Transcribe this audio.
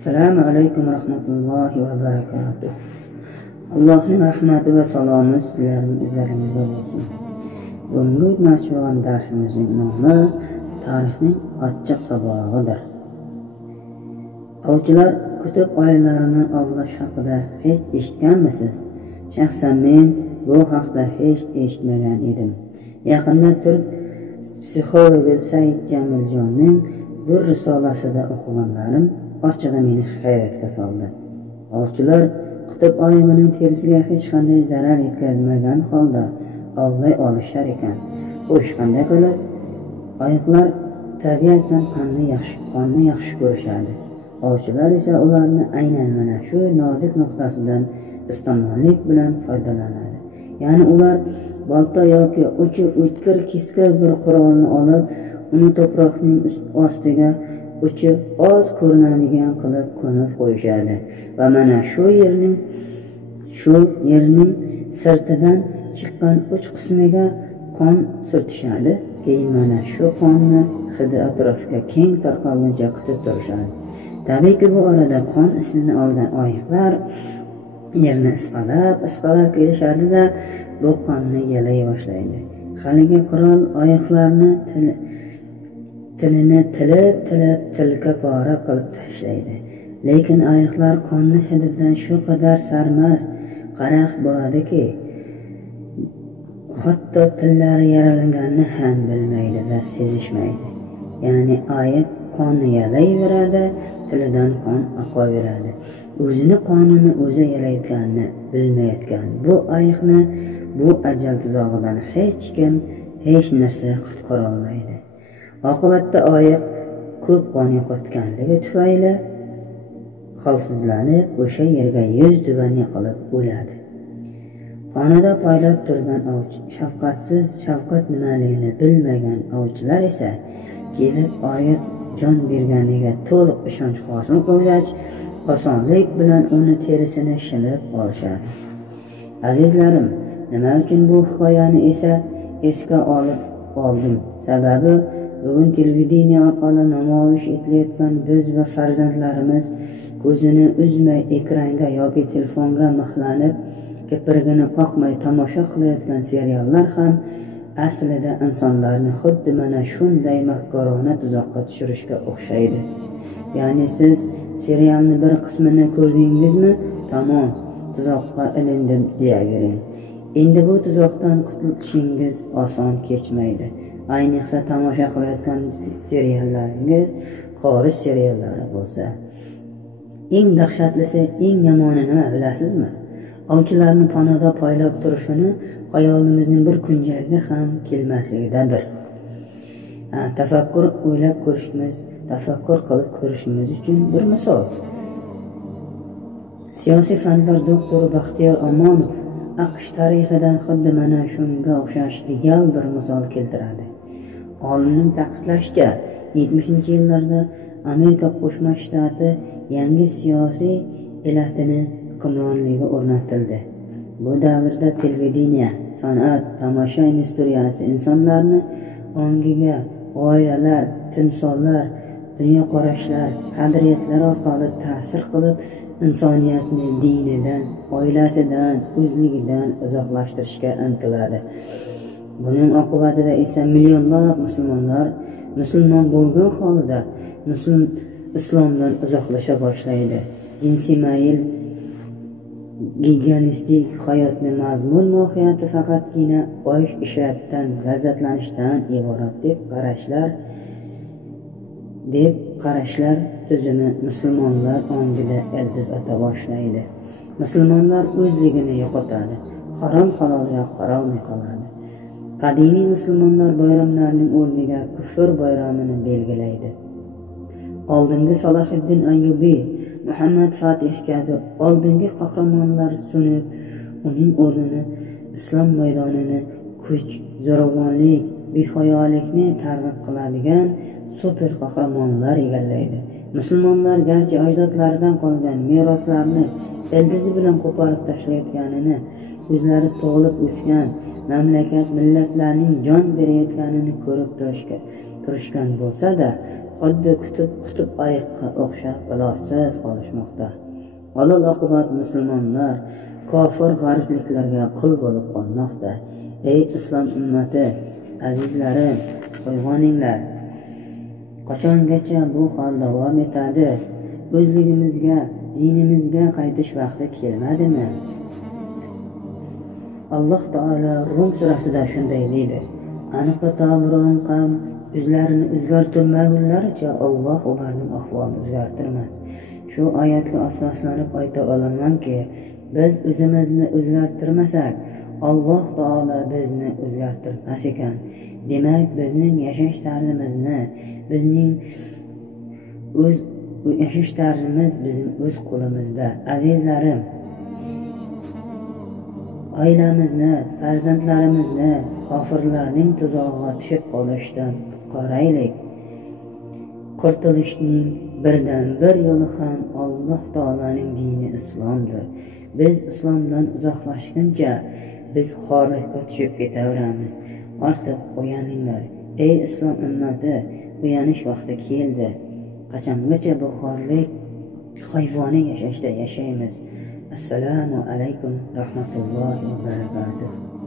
Assalomu alaykum rahmatullohi va barakatuh. Allohning rahmati va salomi sizlarning üzəringizdə olsun. Bugungi o'tmoqchi bo'lgan darsimizning nomi tarixning ochiq sabog'idir. Ovchilar kutub oylarini ovlash haqida hech eshitganmisiz? Shaxsan men bu haqda hech eshitmagan edim. Yaqinda turk psixologi Said Jamiljonning bir risolasida o'qiganlarim ochig'i meni hayratga soldi. Ovchilar kutub oyig'ining terisiga hech qanday zarar yetkazmagan holda ovlay olishar ekan. Xo'sh, qanday qilib? Oyiqlar tabiatan qonni yaxshi ko'rishadi. Ovchilar esa ularni aynan mana shu nozik nuqtasidan istomonlik bilan foydalanadi. Ya'ni ular bolta yoki uchi o'tkir keskir bir qurolni olib, uni to'proqning ostiga uchi oz ko'rinadigan qilib ko'mib qo'yishadi va mana shu yerning sirtidan chiqqan uch qismiga qon surtishadi. Keyin mana shu qonni hidi atrofga keng tarqalguncha kutib turishadi. Tabiiyki bu orada qon isini olgan oyiqlar yerni isqalab kelishadi-da, bu qonni yalay boshlaydi. Haligi qurol oyiqlarni tilini tilib tilka pora qilib tashlaydi. Lekin oyiqlar qonni hididan shu qadar sarmast qaraxt bo'ladiki, hatto tillari yaralanganini ham bilmaydi va sezishmaydi. Ya'ni oyiq qonni yalayveradi, tilidan qon oqaveradi. O'zini qonini o'zi yalayotganini bilmayotgan bu oyiqni bu ajal tuzog'idan hech kim, hech narsa qutqara olmaydi. Oqibatda oyiq ko'p qon yo'qotganligi tufayli holsizlanib o'sha yerga yuz tuban yiqilib o'ladi. Qonida poylab turgan ovchi, shafqat nimaligini bilmagan ovchilar esa kelib oyiq jon berganiga to'liq ishonch hosil qilgach, osonlik bilan uni terisini shilib olishadi. Azizlarim, nima uchun bu hikoyani esa esga oldim? Sababi bugun televideniya orqali namoyish etilayotgan biz va farzandlarimiz ko'zini uzmay ekranga yoki telefonga mixlanib, kiprigini qoqmay tomosha qilayotgan seriallar ham aslida insonlarni xuddi mana shunday makkorona tuzoqqa tushirishga o'xshaydi. Ya'ni siz serialni bir qismini ko'rdingizmi? Tamom, tuzoqqa ilindim deyavering. Endi bu tuzoqdan qutulishingiz oson kechmaydi. Ayniqsa tomosha qilayotgan seriallaringiz xorij seriallari bo'lsa. Eng dahshatlisi, eng yomoni nima bilasizmi? Ovchilarni panoda poylab turishini xayolimizning bir kunjagiga ham kelmasligidadir. Tafakkur qilib ko'rishimiz uchun bir misol. Siyosiy fanlar doktori Baxtiyor Omonov AQSh tarixidan xuddi mana shunga o'xshash real bir misol keltiradi. Olimning ta'kidlashicha, 70-yillarda Amerika Qo'shma Shtati yangi siyosiy elatining hukmronligiga o'rnatildi. Bu davrda televideniya, san'at, tomosha industriyasi insonlarni ongiga g'oyalar, timsollar, dunyoqarashlar, qadriyatlar orqali ta'sir qilib, insoniyatni dinidan, oilasidan, o'zligidan uzoqlashtirishga intiladi. Buning oqibatida esa millionlab musulmonlar musulmon bo'lgan holda islomdan uzoqlasha boshlaydi. Jinsiy mayl, gigiyenistik hayotning mazmun mohiyati faqatgina oish ishratdan, lazzatlanishdan iborat deb qarashlar tuzumi musulmonlar ongida ildiz ota boshlaydi. Musulmonlar o'zligini yo'qotadi, harom halolga qarolmay qoladi. Qadimiy musulmonlar bayramlarining o'rniga kufr bayramini belgilaydi. Oldingi Salohiddin Ayyubiy, Muhammad Fatih kabi oldingi qahramonlar sunib, uning o'rnini islom maydonini kuch, zo'ravonlik, behayolikni targ'ib qiladigan super qahramonlar egallaydi. Musulmonlar garchi ajdodlaridan qolgan meroslarni ildizi bilan qo'porib tashlayotganini, o'zlari tug'ilib o'sgan mamlakat millatlarning jon berayotganini ko'rib turishgan bo'lsa-da, xuddi qutb ayiqqa o'xshab ilojsiz qolishmoqda. Alal oqibat musulmonlar kofir g'arbliklarga qul bo'lib qolmoqda. Ey islom ummati, azizlarim, uyg'oninglar. Qachongacha bu hol davom etadi? O'zligimizga, dinimizga qaytish vaqti kelmadimi? Alloh taolo Rum surasida shunday deydi: aniqata biron qavm o'zlarini o'zgartirmagunlaricha Alloh ularning ahvolini o'zgartirmas. Shu oyatga asoslanib ayta olamanki, biz o'zimizni o'zgartirmasak, Alloh taolo bizni o'zgartirmas ekan. Demak, bizning yashash tarzimizni, bizning yashash tarzimiz bizning o'z qo'limizda. Azizlarim, oilamizni, farzandlarimizni kofirlarning tuzog'iga tushib qolishdan qutqaraylik. Qurtulishning birdan bir yo'li ham Alloh taolaning dini islomdir. Biz islomdan uzoqlashguncha biz xorlikka tushib ketaveramiz. Ortiq uyaninglar. Ey islom ummati, uyanish vaqti keldi. Qachongacha bu xorlik, hayvoniy yashashda yashaymiz? Assalomu alaykum rahmatullohi va barakatuh.